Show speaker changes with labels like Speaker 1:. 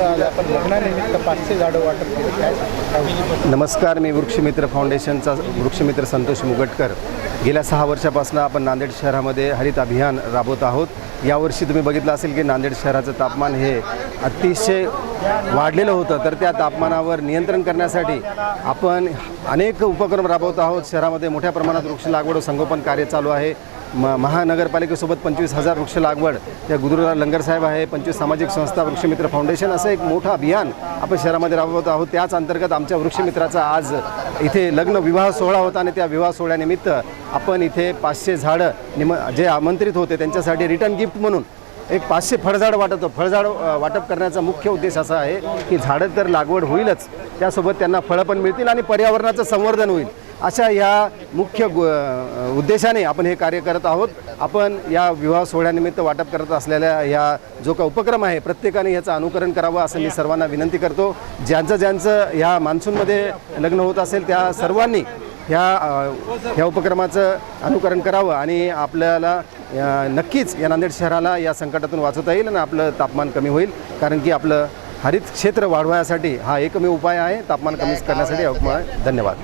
Speaker 1: तर आज आपण लग्नानिमित्त पाचशे झाडं वाटप केली
Speaker 2: नमस्कार मी वृक्षमित्र फाउंडेशनचा वृक्षमित्र संतोष मुगटकर. गेल्या सहा वर्षापासून आपण नांदेड शहरामध्ये हरित अभियान राबवत आहोत. यावर्षी तुम्ही बघितलं असेल की नांदेड शहराचं तापमान हे अतिशय वाढलेलं होतं. तर त्या तापमानावर नियंत्रण करण्यासाठी आपण अनेक उपक्रम राबवत आहोत. शहरामध्ये मोठ्या प्रमाणात वृक्ष लागवड व संगोपन कार्य चालू आहे. म महानगरपालिकेसोबत पंचवीस हजार वृक्ष लागवड. त्या गुरुराव लंगरसाहेब आहे पंचवीस सामाजिक संस्था वृक्षमित्र फाउंडेशन असं एक मोठं अभियान आपण शहरामध्ये राबवत आहोत. त्याच अंतर्गत आमच्या वृक्षमित्राचा आज इथे लग्न विवाह सोहळा होता आणि त्या विवाह सोहळ्यानिमित्त आपण इथे पाचशे झाडं निम जे आमंत्रित होते त्यांच्यासाठी रिटर्न गिफ्ट म्हणून एक पाचशे फळझाड वाटतो फळझाड वाटप करण्याचा मुख्य उद्देश असा आहे की झाडं तर लागवड होईलच. त्यासोबत त्यांना फळं पण मिळतील आणि पर्यावरणाचं संवर्धन होईल. अशा ह्या मुख्य उद्देशाने आपण हे कार्य करत आहोत. आपण या विवाह सोहळ्यानिमित्त वाटप करत असलेल्या या जो का उपक्रम आहे प्रत्येकाने याचं अनुकरण करावं असं मी सर्वांना विनंती करतो. ज्यांचं ज्यांचं ह्या मान्सूनमध्ये लग्न होत असेल त्या सर्वांनी ह्या ह्या उपक्रमाचं अनुकरण करावं आणि आपल्याला नक्कीच या नांदेड शहराला या संकटातून वाचवता येईल आणि आपलं तापमान कमी होईल. कारण की आपलं हरित क्षेत्र वाढवण्यासाठी हा एकमेव उपाय आहे. तापमान कमी करण्यासाठी धन्यवाद.